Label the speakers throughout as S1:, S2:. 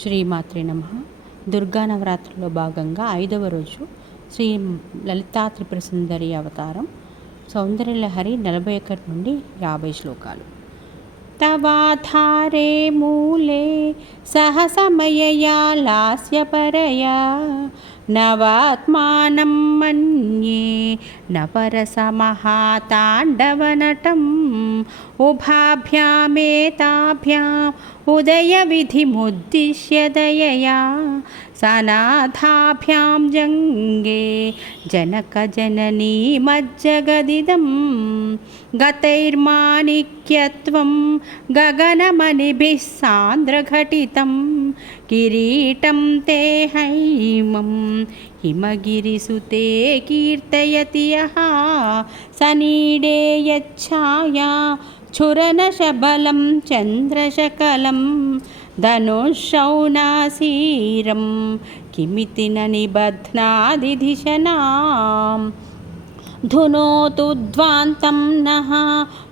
S1: శ్రీమాత్రే నమ. దుర్గా నవరాత్రిలో భాగంగా ఐదవ రోజు శ్రీ లలితా త్రిపుర సుందరి అవతారం సౌందర్యలహరి నలభై ఒకటి నుండి యాభై శ్లోకాలు. తవాధారే మూలే సహసమయ లాస్యపరయా नवात्मानं मन्ये न परसमहाताण्डवनटम् उभाभ्यामेताभ्याम् उदयविधिमुद्दिश्य दयया सनाथाभ्यां जङ्गे जनकजननी मज्जगदिदं गतैर्माणिक्यत्वं गगनमणिभिः सान्द्रघटितम् किरीटं ते हैमं हिमगिरिसुते कीर्तयति यः सनीडे यच्छाया छुरनशबलं चन्द्रशकलं धनुःशौनासीरं किमिति न निबध्नादिधिशनां धुनोतु ध्वान्तं नः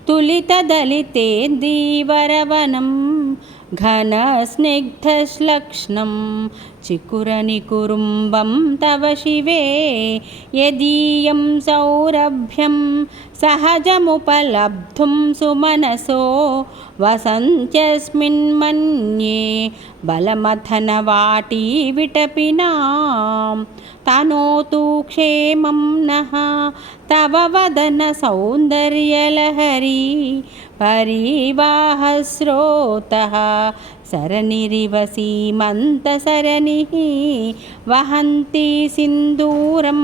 S1: तुलितदलिते धीवरवनं घनस्निग्धश्लक्ष्णं चिकुरनिकुरुम्बं तव शिवे यदीयं सौरभ्यं सहजमुपलब्धुं सुमनसो वसन्त्यस्मिन्मन्ये बलमथनवाटी विटपिनां तनोतु क्षेमं नः तव वदनसौन्दर्यलहरी परिवाहस्रोतः सरनिरिव सीमन्तसरणिः वहन्ति सिन्दूरं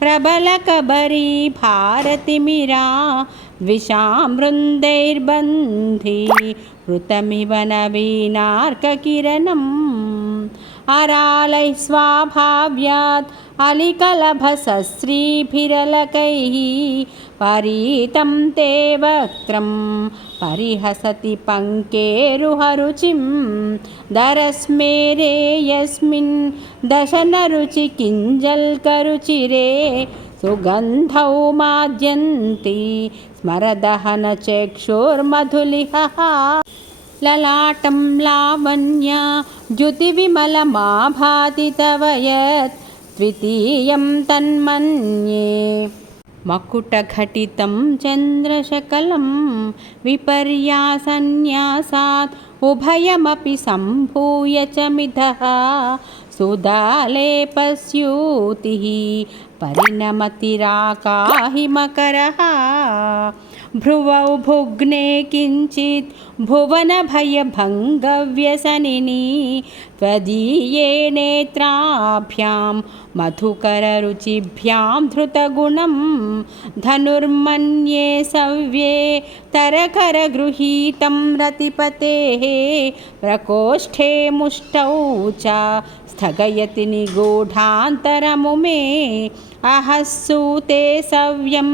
S1: प्रबलकबरी भारतिमिरा द्विषामृन्दैर्बन्धी ऋतमिव नवीनार्ककिरणम् अरालैः स्वाभाव्यात् अलिकलभसस्त्रीभिरलकैः परीतं ते वक्त्रं परिहसति पङ्केरुहरुचिं दरस्मेरे यस्मिन् दशनरुचि किञ्जल्करुचिरे सुगन्धौ माद्यन्ति स्मरदहनचक्षुर्मधुलिहः ललाटं लावण्या द्युतिविमलमाभाति तव यत् द्वितीयं तन्मन्ये मकुटघटितं चन्द्रशकलं विपर्यासन्न्यासात् उभयमपि सम्भूय च मिथः सुदालेपस्यूतिः परिणमतिराकाहिमकरः भ्रुवौ भुग्ने किञ्चित् भुवनभयभङ्गव्यसनिनी त्वदीये नेत्राभ्यां मधुकररुचिभ्यां धृतगुणं धनुर्मन्ये सव्ये तरकरगृहीतं रतिपतेः प्रकोष्ठे मुष्टौ च स्थगयति निगूढान्तरमुमे अहस्सूते सव्यं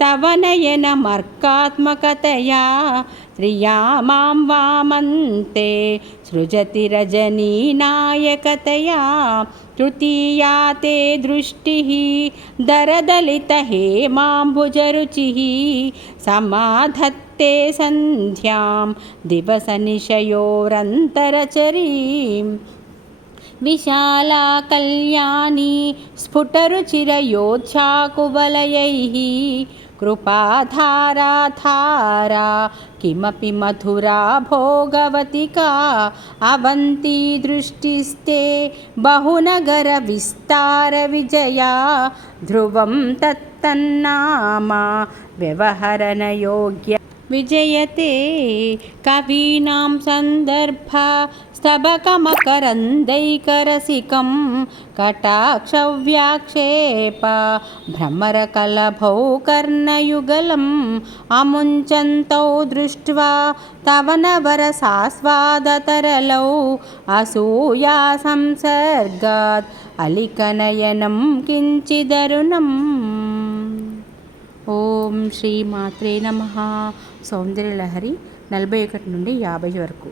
S1: తవనయన మర్కాత్మకతయా. శ్రియా మాం వామంతే సృజతి రజనీ నాయకతయా. తృతీయా తే దృష్టి దరదలిత హేమాంబుజరుచి. సమాధత్తే సంధ్యాం దివస నిశయోరంతరచరీం విశాలా కళ్యాణి స్ఫుటరుచిరయోధ్యాకువలయై. स्फुटरुचिरयोध्याकुवलयैः कृपाधाराधारा किमपि मधुरा भोगवतिका अवन्ती दृष्टिस्ते बहुनगरविस्तारविजया ध्रुवं तत्तन्नामा व्यवहरणयोग्य विजयते कवीनां सन्दर्भ स्तबकमकरन्दैकरसिकं कटाक्षव्याक्षेप भ्रमरकलभौ कर्णयुगलम् अमुञ्चन्तौ दृष्ट्वा तव नवरसास्वादतरलौ असूया संसर्गात् अलिकनयनं किञ्चिदरुणम् ఓం శ్రీ మాత్రే నమ సౌందర్యలహరి నలభై ఒకటి నుండి యాభై వరకు